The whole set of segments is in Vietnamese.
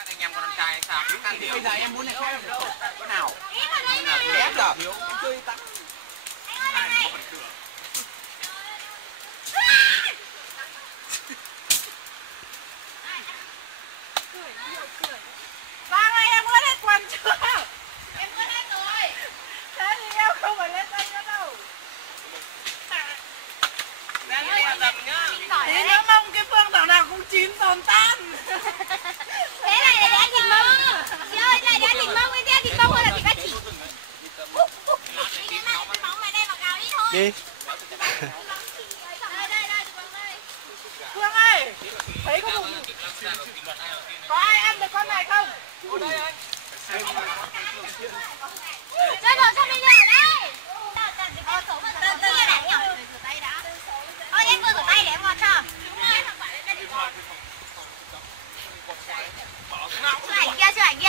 Các anh em con trai sao? Bây giờ em muốn này khác đâu. Có nào? Ghép rồi. Em chơi tặng. Vâng ơi, em ướt hết quần chưa? Em ướt hết rồi. Thế thì em không phải lên đây nữa đâu. Tí nữa mong cái Phương thảo nào cũng chín tồn tan. Thế này là đã thịt mông. Chị ơi, này đã thịt mông với thịt mông hay là thịt ba chỉ? Đi cái móng này đây mà cào ít thôi. Đi. Phương ơi, thấy có ai ăn được con này không? Đây rồi, sao bây giờ đây? Ôi, em vừa rửa tay để em ngọt cho. Chụp ảnh kia.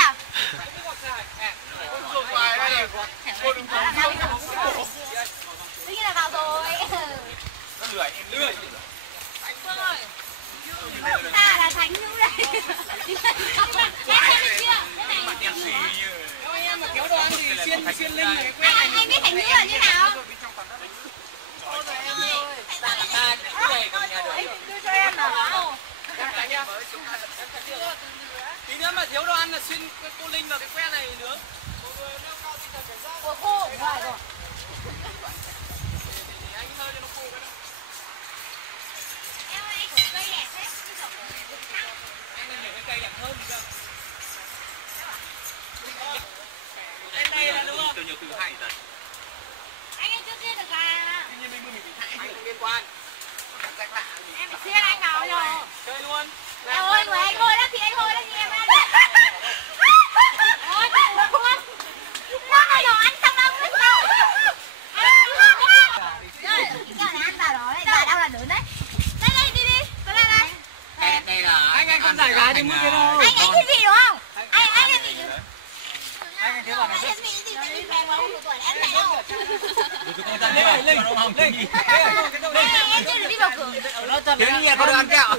Tất nhiên là vào rồi. Phương ơi. Ta là Thánh Nữ đây. Em mà kéo đồ ăn thì xiên linh này quen này. Anh biết Thánh Nữ là như nào? Anh đưa cho em nào. Tí nữa mà thiếu đồ ăn là xuyên cô Linh vào cái que này nữa. Của cô. Rồi. Anh hơi cho nó khô cái đó. Em ơi, anh của cây đẹp thế. Em có nhiều cái cây đẹp hơn cơ. Em đây là đúng không? Từ nhiều từ hay rồi. Anh chưa xiên được là. Tuy nhiên mình bị hại. Anh liên quan. Em phải xiên anh nào rồi. Chơi luôn. Em ơi, người anh hôi đó thì anh hôi đó như em ăn. Ôi, Quân ơi, đồ ăn xong đâu biết đâu. Rồi, cái này ăn vào rồi, vào đâu là được đấy. Đây, đi đi, vào đây này. Đây là Anh không giải gái thì muốn thế đâu. Anh cái gì đúng không? Anh cái gì? Anh cái bảo này. Anh cái gì? Anh kèm vào một tuổi em này không? Em chưa được đi vào cửa. Tiếng nghe có được ăn kẹo.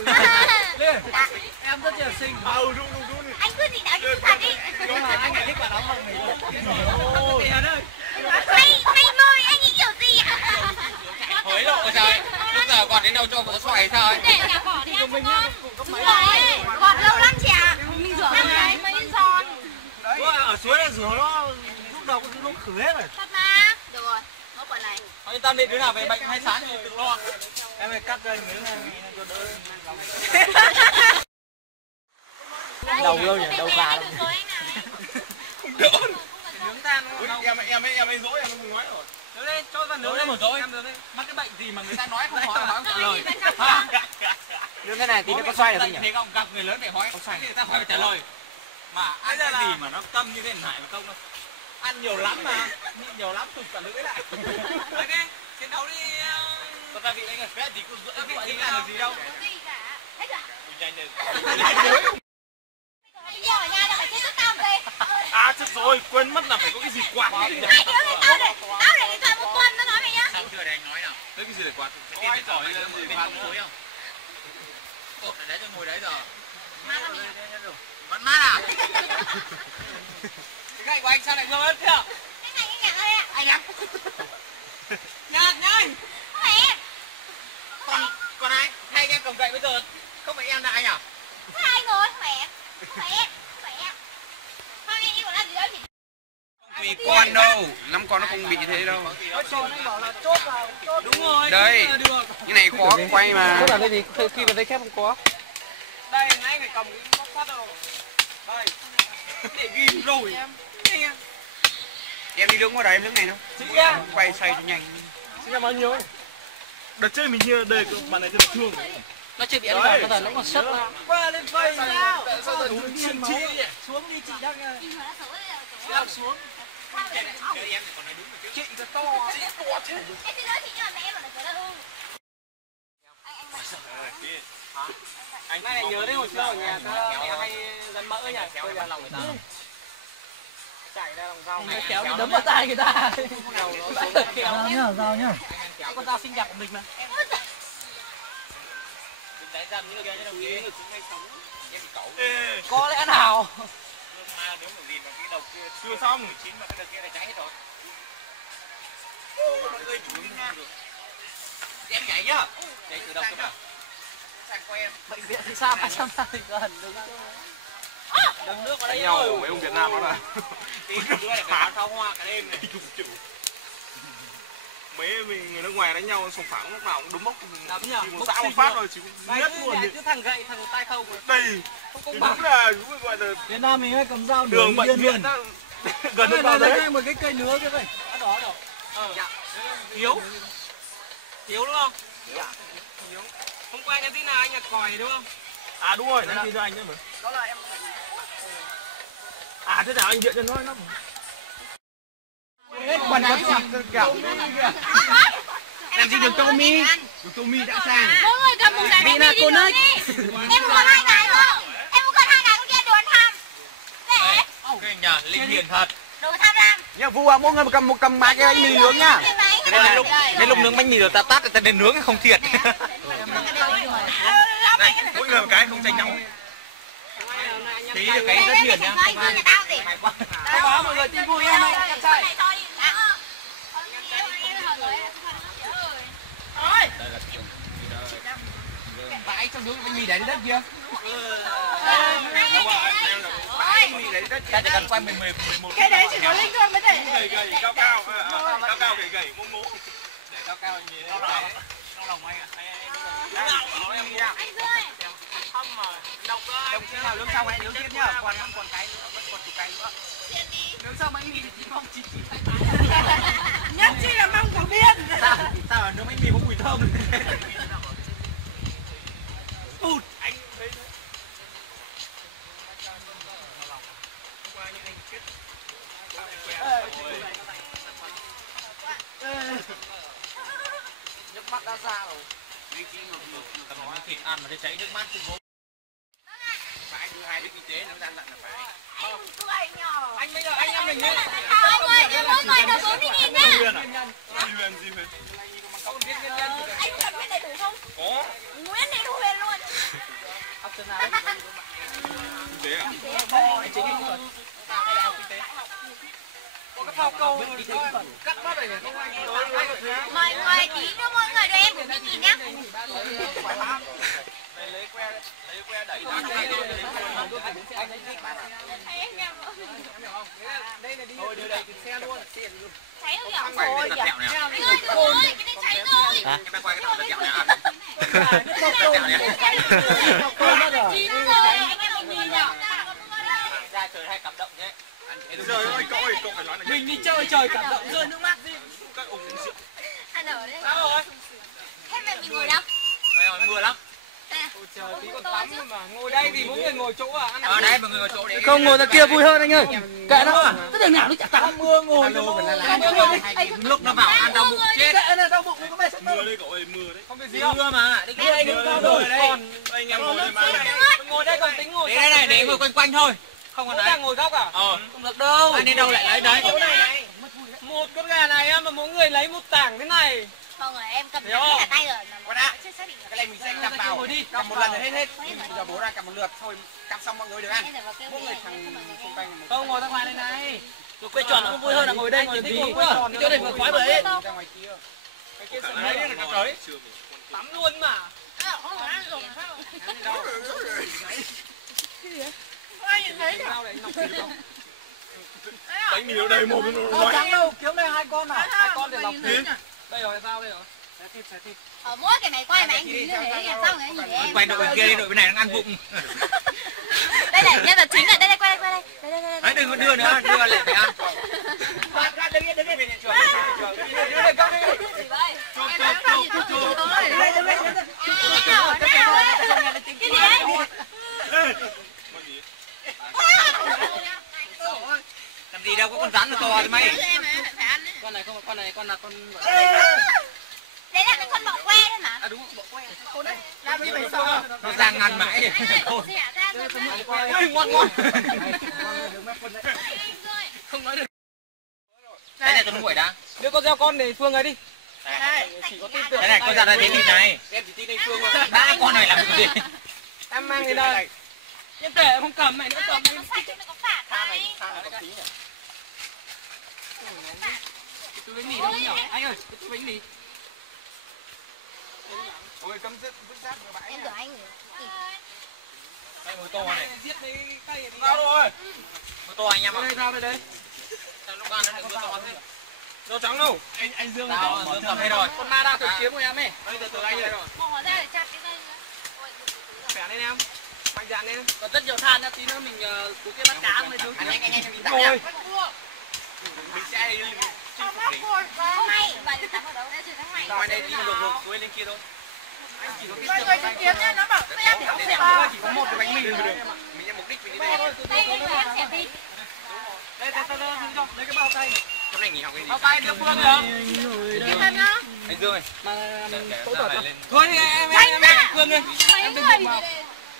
Em rất là xinh. Anh cứ gì đó chứ thật đi. Nhưng mà anh lại thích quả đóng bằng mình. Mày mời anh nghĩ kiểu gì ạ? hối lộ trời. Lúc giờ còn đến đâu cho có xoài sao ấy. Để cả bỏ đi ăn cho con. Đúng rồi, gọt lâu lắm chị ạ. Mình rửa hàng ngày mới giòn. Ở suối là rửa nó lúc đầu nó khử hết rồi. Thật mà. Được rồi, nốt quả này. Yên tâm đi, đứa nào về bệnh hay sán thì tự lo. Em phải cắt ra miếng này cho đỡ. Đầu đâu nhỉ? Đầu gà đâu. Đỡ. Nướng than đúng không? Em ấy dỗi em không nói rồi. Nướng lên, cho vào nướng lên một rồi. Em nướng lên. Mắc cái bệnh gì mà người ta nói không hỏi không trả lời. Nướng cái này tí nó có xoay được không nhỉ? Thế không gặp người lớn để hỏi không xoay người ta hỏi trả lời. Mà ăn cái gì mà nó tâm như thế này mà không đâu. Ăn nhiều lắm mà. Nhiều lắm tụt cả lưỡi lại. Ok, chiến đấu đi. Còn ta vị anh ơi, cái gì cũng dỗi cái gì làm được gì đâu. Gì cả. Hết rồi. Nhanh lên. Bây giờ ở nhà là phải chơi thức tao về. À chết rồi, quên mất là phải có cái gì quạt. Hai đứa này tao để điện thoại một tuần, tao nói mày nhá. Sao chưa để anh nói nào? Lấy cái gì để quạt? Cái tiền giỏi bên trong khối không? Cột ở đấy cho ngồi đấy giờ. Mát lắm nhỉ? Vẫn mát à? Cái gậy của anh sao lại ngơ hết thế à? Cái này anh nhặt đây ạ. Anh lắm. Nhạt nhanh. Mẹ. Còn ai? Hai anh em cầm gậy bây giờ không phải em là anh à? Có hai người khỏe. Khỏe. Khỏe. Thôi anh đi còn làm gì đó thì. Vì con đâu, 5 con nó không bị thế đâu. Anh bảo là chốt vào. Đúng rồi. Đây, cái này khó quay mà. Chốt là cái gì? Khi mà dây thép không có. Đây, anh phải cầm cái bóc phát đâu. Đây. Để ghim rồi. Em đi đứng qua đấy, em đứng này đâu. Quay xoay cho nhanh. Xin em bao nhiêu? Đợt chơi mình chia đây bạn này chơi thương. Nó chưa bị ăn vào, nó còn sức lắm. Qua lên phây sao? Sao rồi chuyện chi vậy? Xuống đi chị đang Sao xuống. Chị nó to. Em xin lỗi chị nhưng mà mẹ em bảo là cửa là hư. Anh này nhớ đến hồi xưa ở nhà ta hay dán mỡ nhỉ? Tôi là lòng người ta. Chạy ra lòng rau này kéo đấm vào tay người ta. Dao nhá, dao nhá. Con dao xinh đẹp của mình mà. Đấy dần như kia cho đồng chí. Có lẽ nào. Nếu mà gì mà cái đầu kia Chưa xong. chín mà cái đầu kia là cháy hết rồi. Em nhảy nhá. Nhảy từ đầu cơ. Sang của em. Bệnh viện thì sao 300 thì gần đừng nước vào đây Nhau rồi. mấy ông Việt Nam đó là Tí nữa là cả pháo hoa cả đêm này. mấy người nước ngoài đánh nhau sòng phẳng lúc nào cũng đấm bốc Đấm nhở? chỉ một xã một phát rồi chỉ nhất luôn Chứ thằng gậy thằng tay không đây không thì công bằng. đúng là đúng gọi là Việt Nam mình hay cầm dao đường bệnh viện đó gần được bao đấy một cái cây nứa kia vậy. Đó. Hiếu. Hiếu đúng không? Hiếu. Hôm qua nhắn tin nào anh là còi đúng không? à đúng rồi nhắn tin cho anh nữa mà Đó là em à thế nào anh điện cho nó Quần có kiểu Làm gì được Tommy? được Tommy đã sang Mỗi người cầm một cái bánh mì đi nướng đi. Em muốn 2 cái không? Em muốn 2 cái con kia đồ ăn tham. Rẻ. Cái nhà linh hiền thật. Đồ tham lam. nhiệm vụ à, mỗi người cầm 3 cái bánh mì nướng nhá. Cái lúc nướng bánh mì rồi ta tắt ta đến nướng không thiệt. Này, mỗi người một cái không tranh nhau. Tí được cái rất hiền nhá. báo mọi người tin vui em ơi, em trai. Vãi trong nướng bánh mì để đất kia. Ta chỉ cần quay 11. Cái đấy chỉ có Linh thôi mới để. gầy cao cao gầy mông mố Để cao cao nhìn lên trong lòng anh ạ. Anh ơi. Không mà độc đó. Đồng chí nào nướng xong anh nướng tiếp nhá. Còn cái nữa, vẫn còn chục cái nữa. Nướng xong bánh mì thì chỉ mong chỉ Nhất chi là mong có biên. Sao là nướng bánh mì có mùi thơm. tụt anh thấy nước mắt đã ra rồi. Cầm miếng thịt ăn mà thấy cháy nước mắt thì bố. Phải đưa 2 đứa kinh tế nó gian lận là phải. Anh cười nhỏ. Anh bây giờ anh em mình lên. Mọi người, em mỗi người được 40.000 nhá. Huyền gì Huyền? Anh cần biết đầy đủ không? Có. Nguyễn Thị Thu Huyền luôn. Học trường nào? Kinh tế à? Có cái phao câu cắt mắt này không Mọi người tí nữa mỗi người đưa em 40.000 nhá. Lấy que đẩy ra. đây là đi thôi đưa đây xe luôn tiền luôn. Cháy rồi nhỉ? Rồi nhỉ? Anh ơi, đừng ơi, cái này cháy rồi. Em đang quay cái đầu kẹo này ăn. Chín rồi, anh em mình nhìn nhỉ? Ra trời hay cảm động thế. Trời ơi cậu ơi, cậu phải nói là Mình đi chơi trời cảm động rơi nước mắt đi. các ông rượu. Ăn ở đây. Sao rồi? Thế mà mình ngồi đâu? Đây rồi mưa lắm. Ôi trời tí còn tắm mà ngồi đây thì mỗi người ngồi chỗ à ăn. Ở đây mọi người ngồi chỗ đấy. Không ngồi ra kia vui hơn anh ơi. Kệ nó. Cái đường nào nó chả tắm mưa ngồi cho Lúc nó vào ăn đau bụng chết. Kệ nó đau bụng nó có mệt sức đâu. Mưa đây cậu ơi, mưa đấy. Không biết gì không? Mưa mà. Đi đây đứng cao rồi đây. Anh em ngồi đây mà này. Ngồi đây còn tính ngồi. Để đây này để ngồi quanh quanh thôi. Không còn đấy. Ngồi góc à? Không được đâu. Anh đi đâu lại lấy đấy. Một con gà này mà mỗi người lấy một tảng thế này. Không rồi, em cầm cả tay rồi. Con ạ, cái này mình sẽ cầm vào, cầm một lần là hết. Bây giờ bố ra cầm một lượt thôi, cầm xong mọi người được ăn. Mỗi người thằng xung quanh một. Không ngồi ra ngoài đây này. Tôi quay tròn nó cũng vui hơn là ngồi đây nhìn tí. Cái chỗ này vừa khoái bởi ấy. Ra ngoài kia. Cái kia sân đấy là trời. Tắm luôn mà. Ai nhìn thấy Bánh mì ở đây một Không trắng đâu, kiếm đây 2 con nào. 2 con để lọc thịt. Đây rồi sao đây rồi? ở mỗi cái máy quay mà anh nhìn như thế là xong rồi anh nhìn em. Quay đội bên kia đi, đội bên này nó ăn bụng. Đây này, nhân vật chính này, đây quay đây. Đấy đừng có đưa nữa, đưa lại phải ăn. Đứng bên hiện trường. Đưa đây con đi. Cái gì đấy? Làm gì đâu có con rắn nó to thế mày. Con này không, con này con là con. Đấy là cái con bọ que đấy mà. À đúng bọ que. Con đấy. Làm gì phải sợ. Nó ra ngăn mãi. Ôi ngon. Không nói được. Cái này con nguội đã. Đưa con gieo con để Phương ấy đi. Chỉ có tin tưởng. Cái này con ra đây thế thịt này. Em chỉ tin anh Phương thôi. 3 con này làm cái gì? Em mang đến đây. Nhân tệ không cầm này nữa cầm này. Nó sạch chứ nó có phạt này. Túi bánh mì đâu nhỉ? Anh ơi, túi bánh mì. Ôi cấm vứt rác vào bãi. Em tưởng anh Đây một tô này. Giết mấy cây đi. Sao rồi? Một tô anh em ạ. Đây tao đây đấy. Lúc ăn nó đừng có to thế. Rau trắng đâu? Anh Dương Tao Dương cầm hết rồi. Con ma đao tự kiếm của em ấy. Đây từ anh đây rồi. bỏ ra để chặt cái dây nữa. Khỏe lên em. Mạnh dạn lên. Còn rất nhiều than nha, tí nữa mình cú cái bắt cá mới nướng. Anh mình sẽ chinh phục đỉnh. Không may, bà đi tắm ở đâu đấy chứ tháng mày. Ngoài đây đi ngược suối lên kia thôi. Anh chỉ có cái người kiếm nhá, nó bảo em thì không xẻo thôi, chỉ có một cái bánh mì thôi. Mình nhắm mục đích mình đi đây. Đây em xẻ thịt. Đây tao dùng cho, lấy cái bao tay. Trong này nghỉ học cái gì? Bao tay địa phương nữa. Kiếm thêm nhá. Anh Dương ơi. Mà Phẫu thuật đó. thôi đi em cương đi. Mấy người.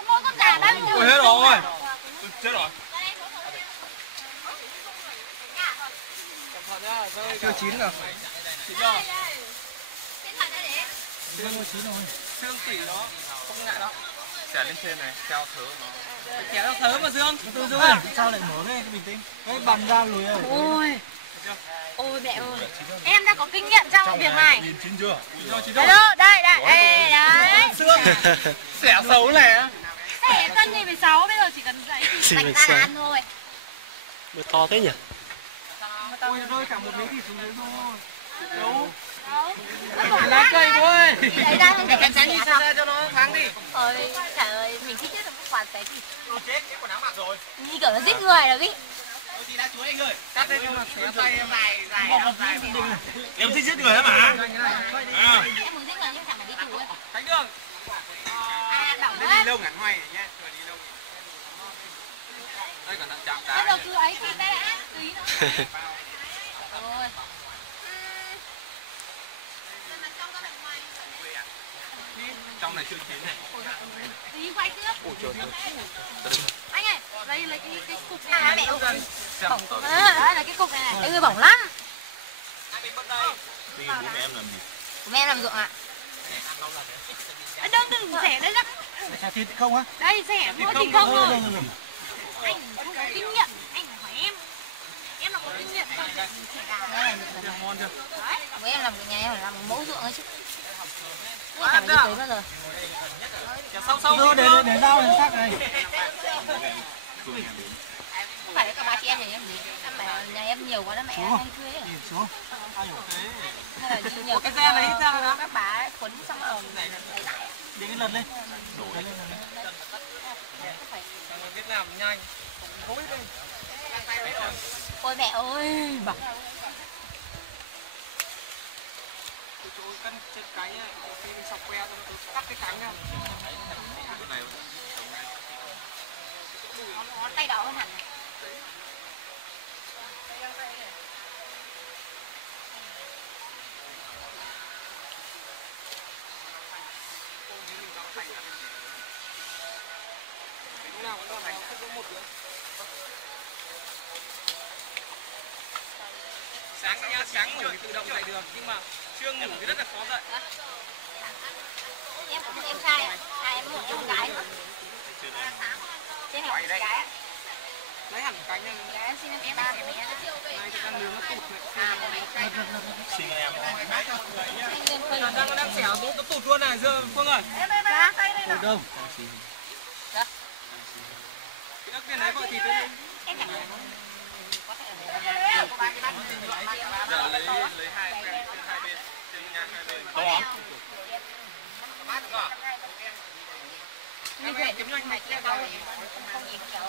Mỗi con gà bao nhiêu? Ôi hết rồi. Chết rồi. Chưa chín rồi. Chín rồi. Xương tỉ nó không ngại đó. Xẻ lên trên này, theo thớ nó. Kéo theo thớ mà Dương. Từ từ ơi, sao lại mở lên bình tĩnh. Cái bằng ra lùi ơi. Ôi. Ôi mẹ ơi. Em đã có kinh nghiệm trong việc này. Nhìn chín chưa? Hello, đây, đấy. Xương. Xẻ xấu này á. Xẻ cân thì 16, bây giờ chỉ cần dậy thì bạch ra là ăn thôi. Mà to thế nhỉ? Ôi rơi cả một miếng thịt xuống dưới thôi. Đâu? Đâu? Lá cây thôi. Lấy ra không để em Sáng đi xẻ xa xong. cho nó thoáng đi. Ôi, trời ơi, mình thích nhất là một khoản xẻ thịt. Đồ chết, cái quần áo mặc rồi. Như kiểu nó giết người rồi ý. Tôi thì đã chuối anh ơi. Cắt lên cho nó xé tay em. Dài. Em thích giết người hả mà? Em muốn giết người nhưng chẳng phải đi tù ấy. Khánh Đường. Ai ăn bảo Đi hết. lâu ngắn hoài nhá. Đi lâu. Đây còn đang chạm Bây đá. giờ cứ ấy thịt đây đã, tí nữa. Ôi. Trong này chưa chín này. Tí quay trước. Ủa trời ơi. Anh ơi, lấy cái cục này. À mẹ ơi. Bỏng. Đấy là cái cục này này. Cái người bỏng lắm. Đi bố mẹ em làm gì? Mẹ em làm ruộng ạ. Đừng đừng xẻ đấy ra. Xẻ thịt không á? Đây xẻ mua thịt không thôi. Anh không có kinh nghiệm, anh phải hỏi em. Em là có kinh nghiệm trong việc xẻ gà. Ngon chưa? Đấy, với em làm cái nhà em phải làm mẫu ruộng ấy chứ. Chưa phải đi tới bao giờ. Sâu Đưa để dao lên sắc này. Không phải là cả ba chị em nhà em gì. Em bảo nhà em nhiều quá đó mẹ anh thuê ấy. Nhìn xuống. Hay là đi nhờ cái xe lấy ra đó. các bà ấy khuấn xong rồi lấy lại. Để cái lật lên. Đổ lên. Biết làm nhanh. Gối lên. Ôi mẹ ơi, bảo Chỗ cân trên cánh này, khi mình sọc que rồi tôi cắt cái cánh ra. ngón tay đỏ hơn hẳn này. Lúc nào cũng làm không có một nữa. Sáng ngủ thì tự động dậy được nhưng mà trưa ngủ thì rất là khó dậy. Em cũng em trai ạ. Em một con gái nữa. Trên này gái ạ. Lấy hẳn cánh này. Gái em sinh năm 3 thì bé. Này cái con đường nó tụt này. Xin em. Nó đang xẻo nó tụt luôn này Dương Phương ơi. Tụt đâu? Cái đất kia lấy vợ thịt lên. Em chẳng phải. Giờ lấy hai bên. Có hả? Bát được không? Như vậy kiếm nhanh mạch ra đâu không nhìn kiểu.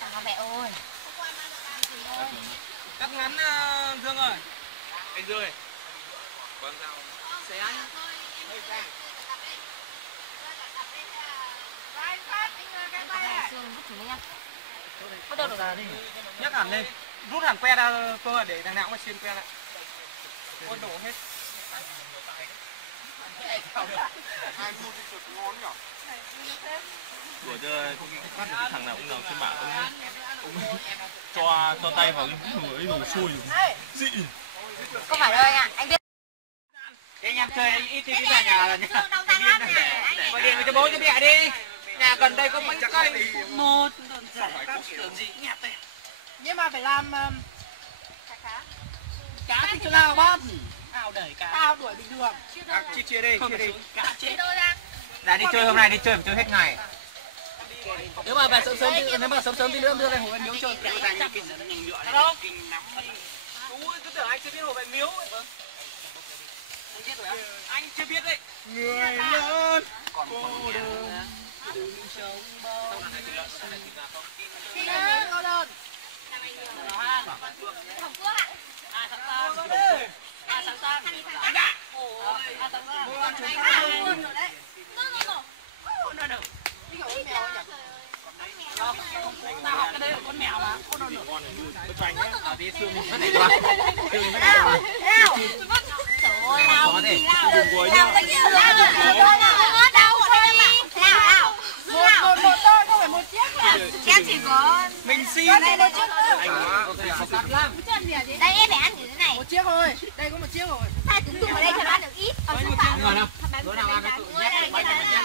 À mẹ ơi. Cắt ngắn Dương ơi. Anh Dương ơi. Vâng sao? Xé anh. Xương vứt thử nha. Bắt đầu được. Nhắc hẳn lên. Rút hẳn que ra Phương ơi để thằng nào cũng phải xuyên que lại. Ôi đổ hết. Hai mua cái chuột ngon nhỉ? Của phát được cái thằng nào cũng nào trên mạng ông cho tay vào cái vũng ấy đồ sôi dị. Không phải đâu anh ạ. Anh biết. Anh em chơi ít thì cái nhà là nhá. Đâu ra lắm này. Gọi điện cho bố cho mẹ đi. Nhà gần đây có mấy cây. Một tưởng gì nhạt đây. Nhưng mà phải làm cá thì cho nào bác. Ao đẩy cá. Ao đuổi bình thường. Chia đi, chia đi. Cá chết. Đã đi chơi hôm nay đi chơi phải chơi hết ngày. Nếu mà về sớm sớm tí nữa đưa lên hồ Miếu chơi. Đâu? Chú cứ tưởng anh chưa biết hồ Văn Miếu. Vâng. Anh biết rồi á? Anh chưa biết đấy. Người lớn Còn cô đơn. Đừng sống bao. Chị ơi, cô đơn. Hồng Quốc ạ. À sáng sáng. À sáng sáng. anh đã. Ôi, à sáng sáng. Anh ăn luôn rồi đấy. No. Đi gọi con mèo nhỉ? Tao học cái đấy là con mèo mà. Con đâu nữa. Đi xương nó này qua. Xương nó này qua. Trời ơi, nào gì nào. Nào cái gì nào. Đâu thôi đi. Nào. Một thôi, không phải một chiếc là. Em chỉ có Mình xin. Đây một chiếc nữa. đây em phải ăn như thế này. Một chiếc thôi. Đây có một chiếc rồi. Hai tưởng tượng ở đây cho nó ăn được ít. Ở trong tảng. Ngồi đâu? Bữa nào ăn tự nhét quay cho mình nhét.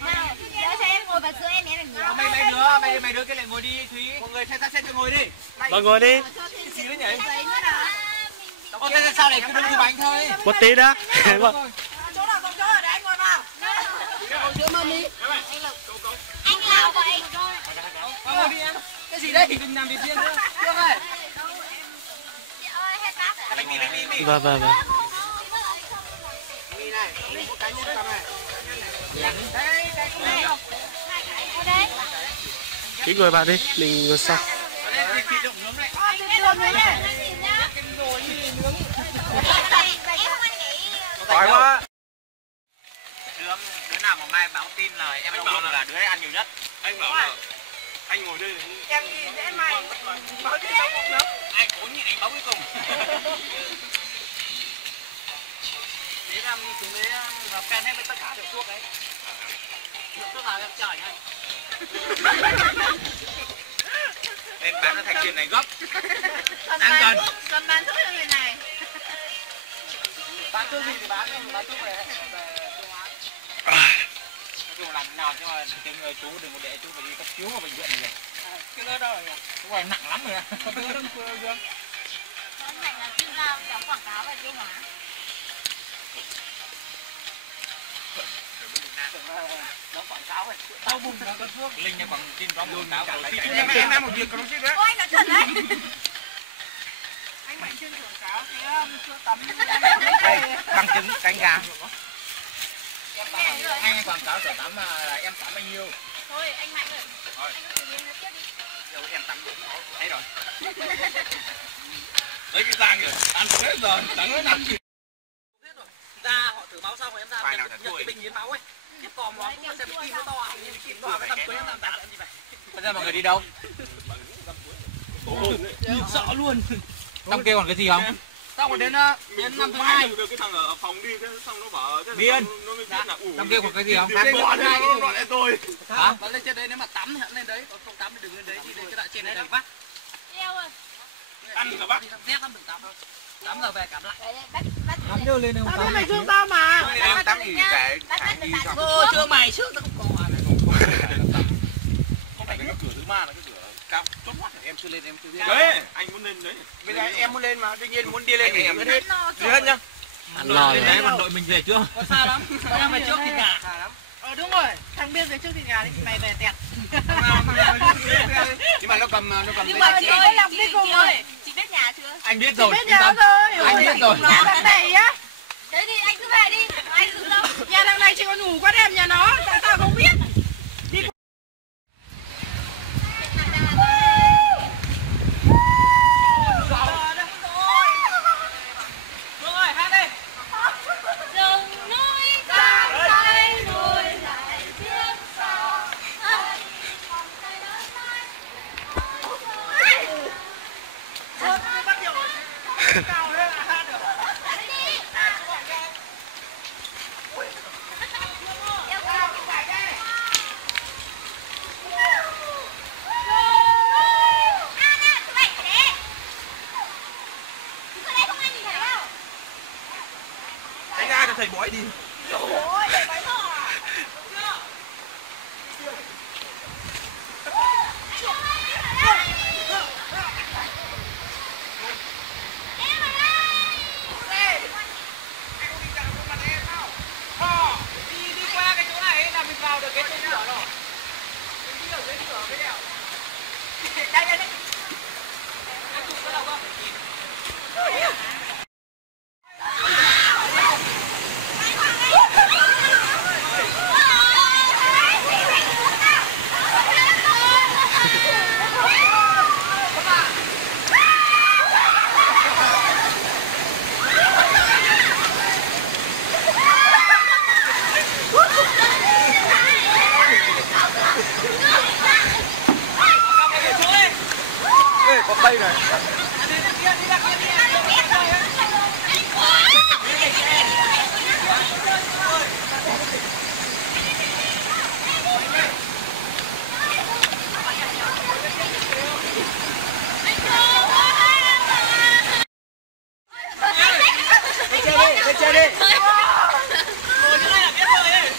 Nào, nhớ cho em ngồi vào giữa em được nhiều. Mấy đứa cái lại ngồi đi Thúy. Mọi người thay xe cho ngồi đi. Vâng, ngồi đi. Cái gì đấy nhỉ? Giấy nữa đó. Ô thế sao lại cứ đứng thứ bánh thôi? Một tí đã. Chỗ nào còn chỗ ở đấy anh ngồi vào. Ngồi giữa mâm đi. Anh nào vậy? Ngồi đi em. Cái gì đấy? Đừng làm việc riêng nữa. Chưa ơi. Chị ơi, hết bác rồi. Vâng. Mi này, có cá nhân cầm này. Đây có mèo. Ở đây. Cứ ngồi vào đi, mình ngồi sau. Đây thịt động nướng này. Thịt luôn đấy này. Cái nồi như nướng. Em không ăn cái Đói quá. Đứa nào mà mai báo tin là em bảo là đứa ấy ăn nhiều nhất. Anh bảo là anh ngồi đây. Em nhìn thấy mày. Báo tin đâu không nữa. Anh cố nhịn anh báo cuối cùng. Thế là chúng đấy là fan hết với tất cả hiệu thuốc đấy. Hiệu thuốc nào em chở ngay. Em bán nó thành tiền này gấp. Còn bán thuốc cho người này. Bán thuốc gì thì bán thuốc về Nói chung làm nào chứ mà cái người chú đừng có để chú phải đi cấp cứu ở bệnh viện này. cái đó đâu nhỉ? Chú này nặng lắm rồi. Con đứa đông dương. Con Thành là chuyên gia đóng quảng cáo về tiêu hóa. Nó quảng cáo ấy. Đau bụng là con thuốc. Linh nha còn tin có một quảng cáo. Em ăn một việc còn chứ đấy. Ôi, anh nói thật đấy. Anh Mạnh trên quảng cáo cái sữa tắm. Đây, bằng chứng cánh gà. Anh quảng cáo sữa tắm mà em tắm bao nhiêu? Thôi, anh Mạnh ơi. Anh cứ tự nhiên nói tiếp đi. Đâu em tắm thấy rồi. Đấy cái rang rồi, ăn hết rồi, chẳng nói làm gì. Ra họ thử máu xong rồi em ra nhận cái bình hiến máu ấy. Cái còm nó cũng xem kim nó to, kim to cái tầm cuối em làm tạt em gì vậy? Bây giờ mọi người đi đâu? Nhìn rõ luôn. Trong kia còn cái gì không? Xong rồi đến năm thứ hai. Được cái thằng ở phòng đi, xong nó bảo Biên. nó mới biết là Trong kia còn cái gì không? Bọn này nó gọi lại tôi. Hả? Và lên trên đấy nếu mà tắm thì hẳn lên đấy, còn không tắm thì đừng lên đấy, đi đến cái đoạn trên này đầy vắt. Đeo ơi. Ăn cả bác. Đi thăm rét lắm đừng tắm. Tắm rồi về cảm lại. Đấy, bắt Tắm đưa lên không tắm. Mày thương tao mà. Em tắm thì cái bắt đi được xong. Ô thương mày trước tao không còn. Không phải cái cửa thứ ba là cái cửa cao chót mắt. Em chưa lên em chưa biết. Đấy, anh muốn lên đấy. Bây giờ em muốn lên mà, tuy nhiên muốn đi lên thì em hết. Đi hết nhá. Ăn lò lên đấy còn đội mình về chưa? Có xa lắm. Tao về trước thịt gà. Đúng rồi, thằng Biên về trước thịt gà thì mày về tẹt. Nhưng mà nó cầm Nhưng mà chị ơi, làm đi cùng ơi. Chị biết nhà chưa? anh biết rồi. Biết nhà rồi. Anh biết rồi. Nhà thằng này á. Thế thì anh cứ về đi. Anh cứ đâu. Nhà thằng này chỉ có ngủ qua đêm nhà nó, tại sao không biết? Rừng núi cao tay lùi lại phía sau. Cao thế là hát được. Anh ra cho thầy bói đi. Có cây này. Lên chơi đi. Ngồi như này là biết rồi ấy.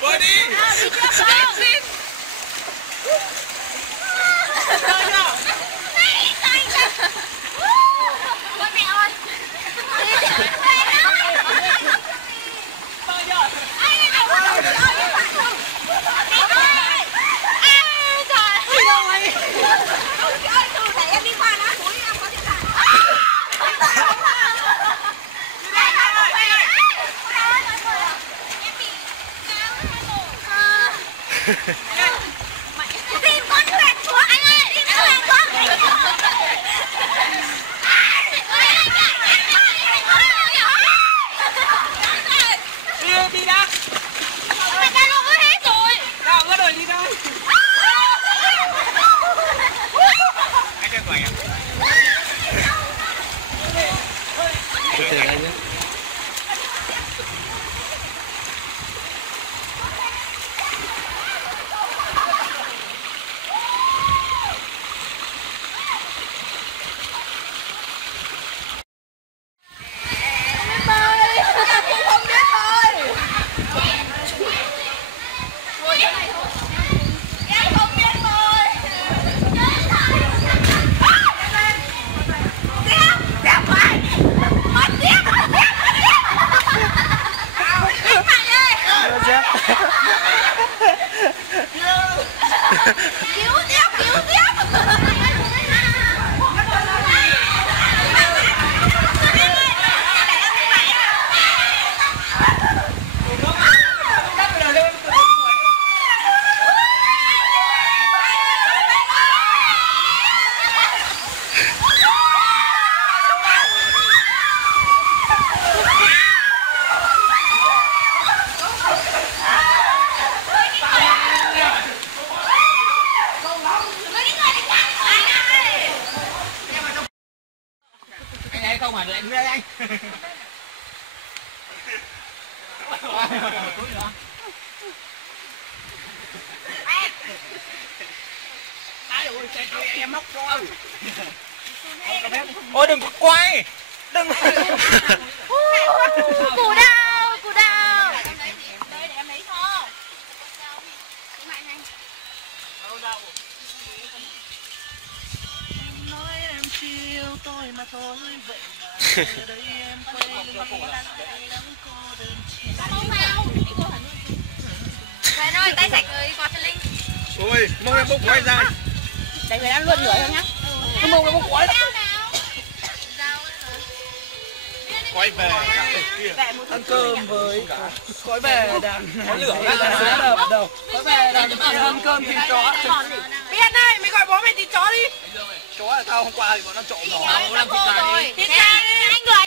Ngồi đi. Tìm con quẹt của anh ơi, tìm con quẹt của Đi đã. Mà ta luôn có hết rồi. Nào ướt rồi đi thôi. Anh chơi quẩy à? Từ từ đây nhé. Cứu tiếp, cứu tiếp. Anh không hả? Anh đưa anh. Em móc cho. Ôi đừng có quay. Đừng. Củ đào, củ đào. Đây để em lấy cho. Nói em chiều tôi mà thôi vậy mà giờ đây em quay lưng cô đơn chiều. Về rồi, tay sạch rồi, quạt cho Linh. Ôi, mong em bốc quay ra. Để người ăn luôn rửa thôi nhá. Cái mông em bốc quay. Quay về Ăn cơm với khói bè đàn lửa đập đầu. Khói bè đàn ăn cơm thịt chó. Biết đây, mày gọi bố mày thịt chó đi. chó là tao hôm qua thì bọn nó trộm rồi. Thịt gà, anh gọi